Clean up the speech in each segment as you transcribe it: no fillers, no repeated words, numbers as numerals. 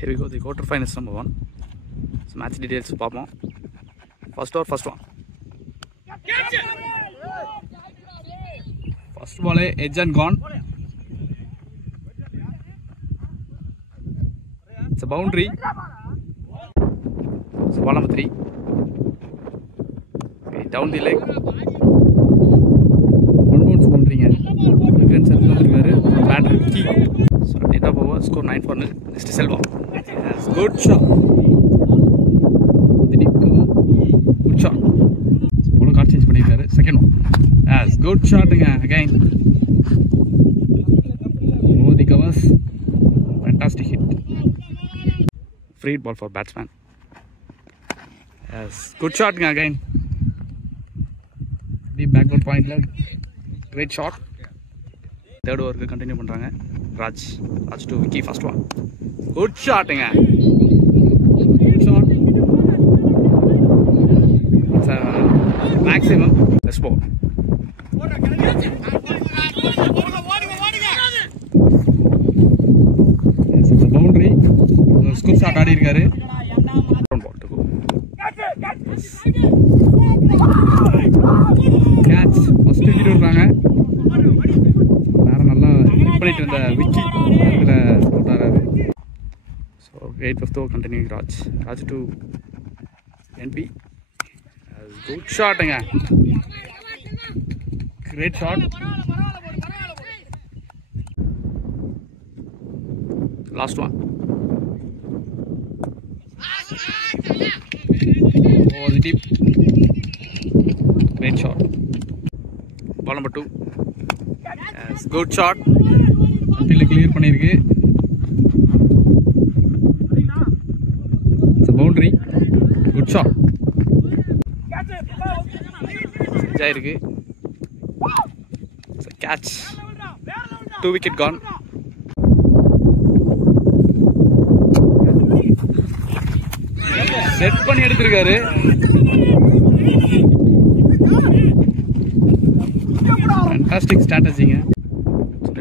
Here we go, the quarterfinals number 1. So match details பார்ப்போம். First one. First ball edge and gone. It's a boundary. So ball number 3. Okay, down the leg. One bounce boundary nga. Again set vandirukkaru. Batter key. So end of over score 9-4. Next Selva. Yes, good shot. Good shot. So ball card change பண்ணிருக்காரு. Second one. Yes, good shot again. Over the covers. Fantastic hit. Free ball for batsman. Yes, good shot again. Deep backward point leg. Great shot. Third over continue பண்றாங்க. Raj to Vicky first one. Good shot Good shot. It's a maximum. Let's ball. Yes, it's a boundary. Scoop shot ஆடி இருக்காரு. Ball to go. Catch first hit விடுறாங்க. வேற நல்லா hit பண்ணிட்டு இருந்த விக்கி இதுல out ஆறாரு. So 8th over continuing Raj to NP. Good shot Great shot. Last one. Over the deep. Great shot. Ball number 2. Yes, good shot. Until clear பண்ணிருக்கு. It's a boundary. Good shot. இருக்கு. It's a catch. 2 wicket gone. Set பண்ணி எடுத்திருக்காரு. Fantastic strategy.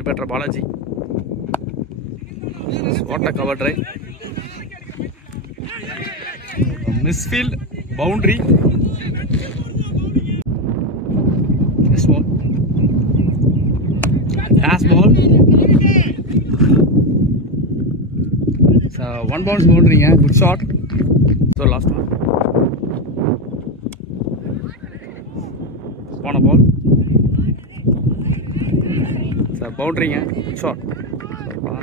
Better Balaji. What a cover drive. Misfield boundary. This ball. Last ball. It's a 1 bounce boundary. Good shot. So last one. On a ball. It's a boundary. Good shot.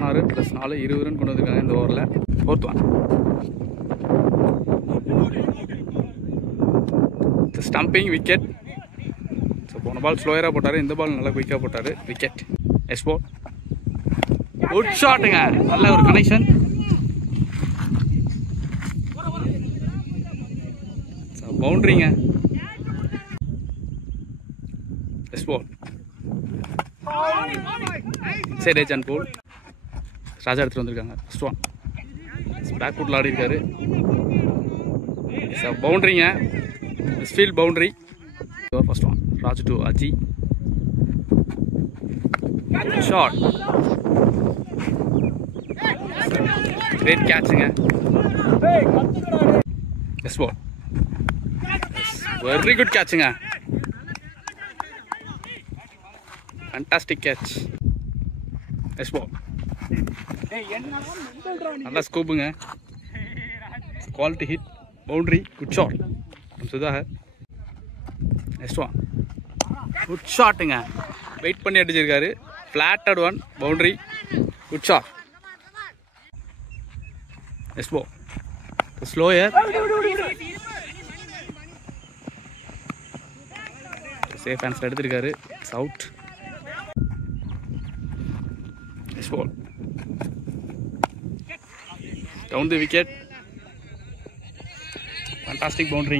16 plus 4 20 run கொண்டு வந்திருக்காங்க இந்த ஓவர்ல. Fourth one. It's a stumping wicket. So போன பால் ஸ்லோயரா போட்டாரு, இந்த பால் நல்லா குயிக்கா போட்டாரு. Wicket. Yes ball. Good shot நல்ல ஒரு connection. So boundary Yes ball. Inside edge and pole. ராஜா எடுத்துட்டு வந்திருக்காங்க. First one. Backward ஆடி இருக்காரு. It's a boundary This field boundary. First one. Raj to Aji. Good shot. Great catching Yes ball. Yes, very good catching Fantastic catch. Yes ball. நல்லா ஸ்கோப்புங்க. Quality hit. Boundary. Good shot. From Sudhakar. Next one. Good shot Wait பண்ணி அடிச்சிருக்காரு. Flatted one. Boundary. Good shot. Next ball. Slower. Safe hands எடுத்திருக்காரு. It's out. Next ball. Down the wicket. Fantastic boundary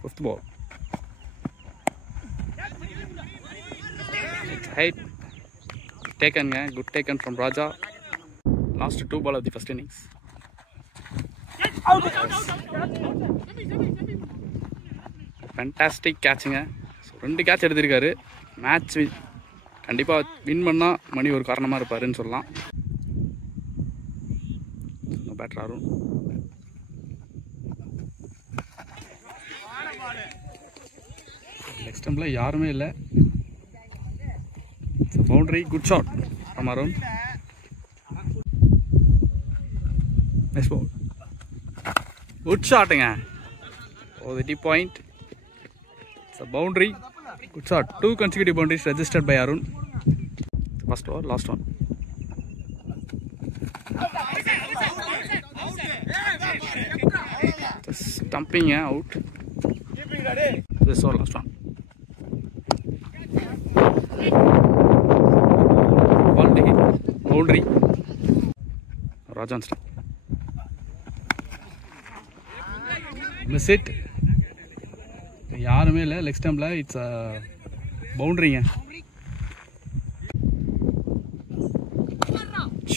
Fifth ball. It's height. Taken good taken from Raja. Last 2 ball of the first innings. Fantastic catching So 2 catch எடுத்திருக்காரு. Match கண்டிப்பா win பண்ணா மணி ஒரு காரணமா இருப்பாருன்னு சொல்லலாம். Batter Arun. Next டைமில் யாருமே இல்லை. Boundary, good shot from Arun. Next ball, good ஷாட்டுங்க. The deep point. It's a boundary. Good shot. 2 consecutive boundaries registered by Arun. First over, last one. Just stumping out. This over, last one. Ball to hit. Boundary. Rajan stop. Miss it. யாருமே இல்லை. Leg ஸ்டம்பில் it's பவுண்டரிங்க.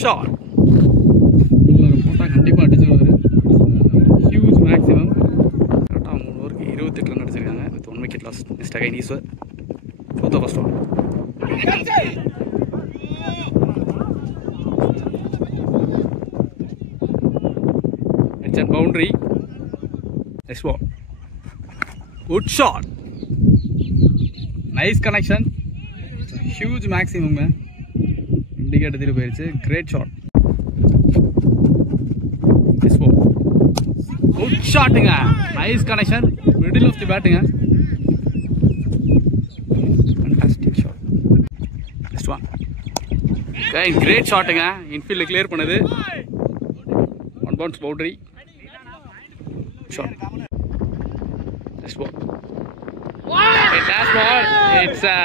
Shot போட்டால் கண்டிப்பாக அடிச்சிருவாரு. Huge maximum. கரெக்டாக 3 ஓவருக்கு 28 run அடிச்சிருக்காங்க. With 1 wicket loss. Next again Eshwar. Four the first one. It's a boundary. Next ball, good shot, nice connection, huge maximum indicate edhiri poyiruchu. Great shot. This ball, good shot nga, nice connection, middle of the bat nga, fantastic shot. Next one, okay, great shot nga, infield clear பண்ணது. One bounce boundary shot. This ball. It has ball. It's a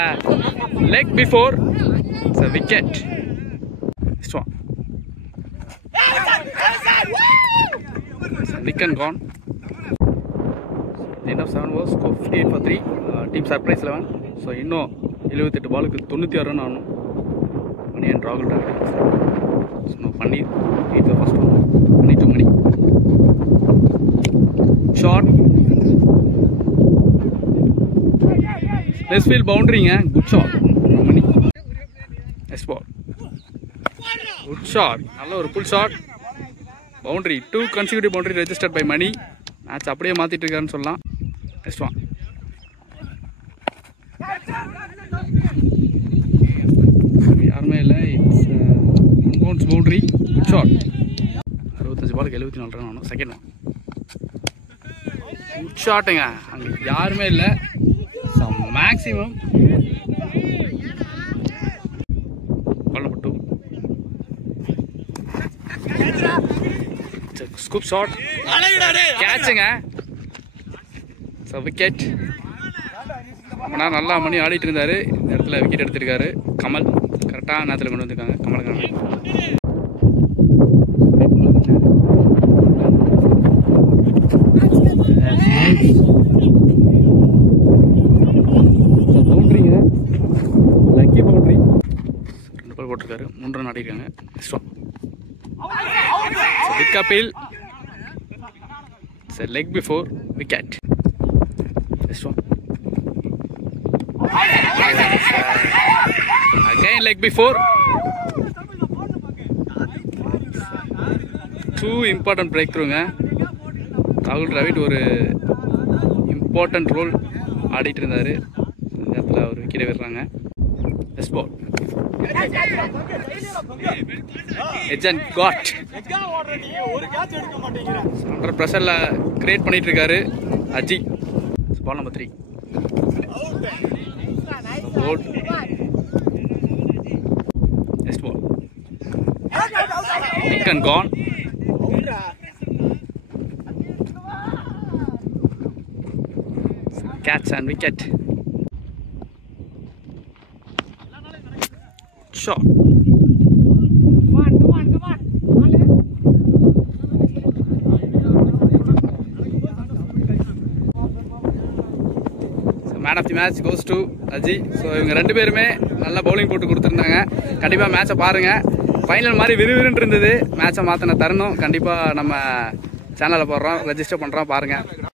leg before. It's a wicket. This one. It's a wicket gone. The end of 7 was 58 for 3. Team surprise 11. So இன்னும் 78 பாலுக்கு 96 run ஆகணும். மணி and Rahul target. So no Pani 8 the first one. Mani to Mani. Shot. Let's field boundary nga. Good shot. Mani. Next ball. Good shot. நல்ல ஒரு pull shot. Boundary. 2 consecutive boundary registered by Mani. Match அப்படியே மாத்திட்டு இருக்காருன்னு சொல்லலாம். Next one. யாருமே இல்லை. It's one bounce boundary. Good shot. 65 பாலுக்கு 74 run ஆகணும். Second one. குட் ஷாட்டுங்க. அங்கே யாருமே இல்லை. Maximum. Ball number 2. It's a scoop shot. Catching So wicket. ஆனால் நல்லா மணி ஆடிட்டு இருந்தாரு. இந்த இடத்துல விக்கெட் எடுத்திருக்காரு. கமல் கரெக்டாக நேரத்தில் கொண்டு வந்திருக்காங்க. கமலுக்கான போட்டிருக்காரு. 3 run ஆடிருக்காங்க. Big appeal. It's a leg before wicket. This one. Again leg before. 2 important breakthrough nga. Rahul Dravid ஒரு important role ஆடிட்டு இருந்தாரு. இந்த இடத்துல ஒரு விக்கெட் விடுறாங்க. This ball. Agent got. Under pressure la create பண்ணிட்டு இருக்காரு அஜி. Ball number 3. Out. Next ball. Nick and gone. Catch and wicket. Shot. Come on. So man of the match goes to Aji. So இவங்க ரெண்டு பேருமே நல்ல bowling போட்டு கொடுத்துருந்தாங்க. கண்டிப்பாக மேட்சை பாருங்கள். ஃபைனல் மாதிரி விறுவிறுன்னு இருந்தது. மேட்சை மாற்றின தருணம் கண்டிப்பாக நம்ம சேனலில் போடுறோம். ரெஜிஸ்டர் பண்ணுறோம், பாருங்கள்.